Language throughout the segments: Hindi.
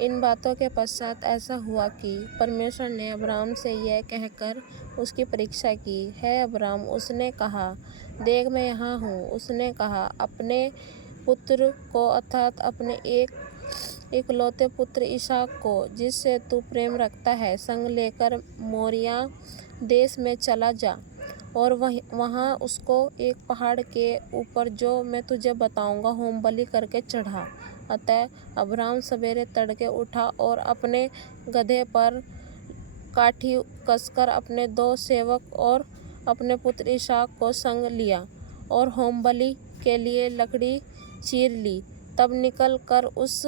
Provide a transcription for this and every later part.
इन बातों के पश्चात ऐसा हुआ कि परमेश्वर ने अब्राम से यह कहकर उसकी परीक्षा की, है अब्राम? उसने कहा, देख मैं यहाँ हूँ। उसने कहा, अपने पुत्र को अर्थात अपने इकलौते पुत्र इसहाक को, जिससे तू प्रेम रखता है, संग लेकर मोरिया देश में चला जा और वहाँ उसको एक पहाड़ के ऊपर जो मैं तुझे बताऊंगा होम बलि करके चढ़ा। अतः अब्राम सवेरे तड़के उठा और अपने गधे पर काठी कसकर अपने 2 सेवक और अपने पुत्र इसहाक को संग लिया और होम बलि के लिए लकड़ी चीर ली। तब निकल कर उस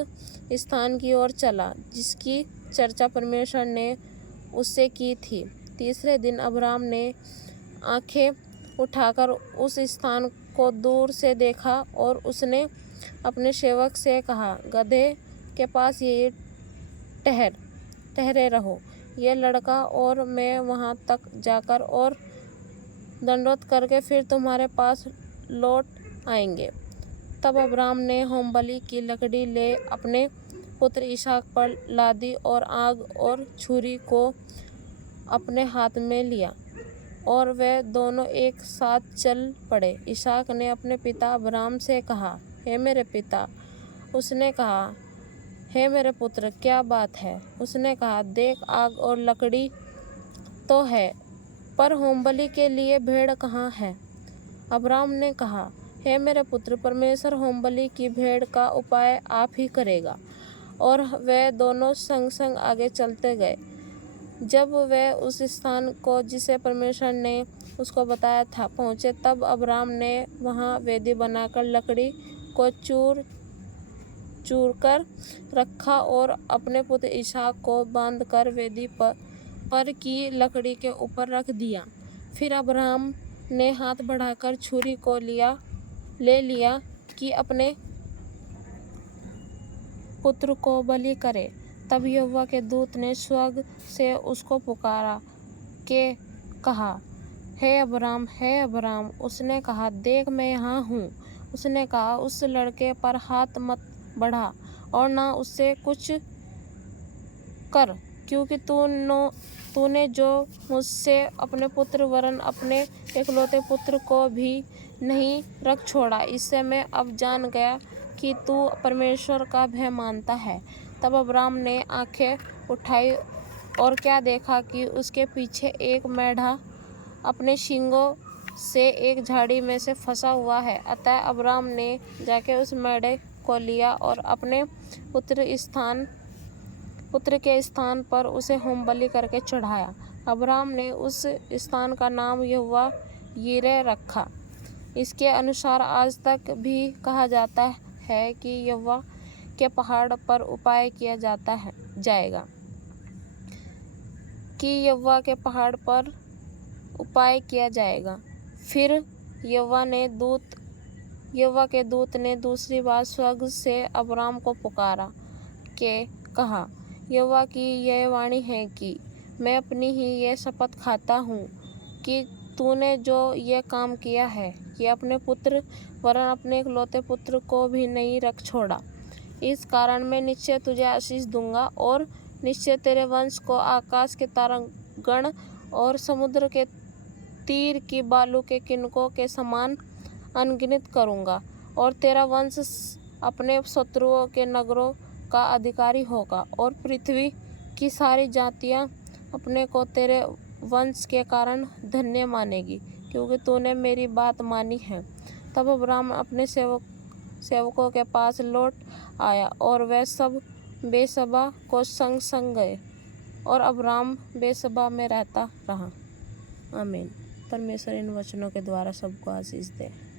स्थान की ओर चला जिसकी चर्चा परमेश्वर ने उससे की थी। तीसरे दिन अब्राम ने आंखें उठाकर उस स्थान को दूर से देखा और उसने अपने सेवक से कहा, गधे के पास यही ठहरे रहो, ये लड़का और मैं वहाँ तक जाकर और दंडवत करके फिर तुम्हारे पास लौट आएंगे। तब अब्राम ने होमबलि की लकड़ी ले अपने पुत्र इसहाक पर लादी और आग और छुरी को अपने हाथ में लिया और वे दोनों एक साथ चल पड़े। इसहाक ने अपने पिता अब्राम से कहा, हे मेरे पिता। उसने कहा, हे मेरे पुत्र, क्या बात है? उसने कहा, देख आग और लकड़ी तो है, पर होमबलि के लिए भेड़ कहाँ है? अब्राम ने कहा, हे मेरे पुत्र, परमेश्वर होमबलि की भेड़ का उपाय आप ही करेगा। और वे दोनों संग संग आगे चलते गए। जब वे उस स्थान को जिसे परमेश्वर ने उसको बताया था पहुँचे, तब अब्राम ने वहाँ वेदी बनाकर लकड़ी को चूर कर रखा और अपने पुत्र इसहाक को बांधकर वेदी पर की लकड़ी के ऊपर रख दिया। फिर अब्राम ने हाथ बढ़ाकर छुरी को ले लिया कि अपने पुत्र को बलि करे। तब यहोवा के दूत ने स्वर्ग से उसको पुकारा के कहा, हे अब्राम, हे अब्राम। उसने कहा, देख मैं यहाँ हूँ। उसने कहा, उस लड़के पर हाथ मत बढ़ा और ना उससे कुछ कर, क्योंकि तूने जो मुझसे अपने पुत्र वरन अपने इकलौते पुत्र को भी नहीं रख छोड़ा, इससे मैं अब जान गया कि तू परमेश्वर का भय मानता है। तब अब्राम ने आंखें उठाई और क्या देखा कि उसके पीछे एक मेढ़ा अपने सींगों से एक झाड़ी में से फंसा हुआ है। अतः अब्राम ने जाके उस मेढ़े को लिया और अपने पुत्र के स्थान पर उसे होमबलि करके चढ़ाया। अब्राम ने उस स्थान का नाम यहोवा यिरे रखा। इसके अनुसार आज तक भी कहा जाता है कि यहोवा के पहाड़ पर उपाय किया जाएगा। फिर यहोवा के दूत ने दूसरी बार स्वर्ग से अब्राम को पुकारा के कहा, यहोवा की यह वाणी है कि मैं अपनी ही ये शपथ खाता हूँ कि तूने जो ये काम किया है कि अपने पुत्र वरन अपने इकलौते पुत्र को भी नहीं रख छोड़ा, इस कारण मैं निश्चय तुझे आशीष दूंगा और निश्चय तेरे वंश को आकाश के तारागण और समुद्र के तीर की बालू के किनकों के समान अनगिनत करूंगा। और तेरा वंश अपने शत्रुओं के नगरों का अधिकारी होगा और पृथ्वी की सारी जातियां अपने को तेरे वंश के कारण धन्य मानेगी, क्योंकि तूने मेरी बात मानी है। तब अब्राम अपने सेवकों के पास लौट आया और वे सब बेसबा को संग गए और अब्राम बेसबा में रहता रहा। आमीन। परमेश्वर इन वचनों के द्वारा सबको आशीष दे।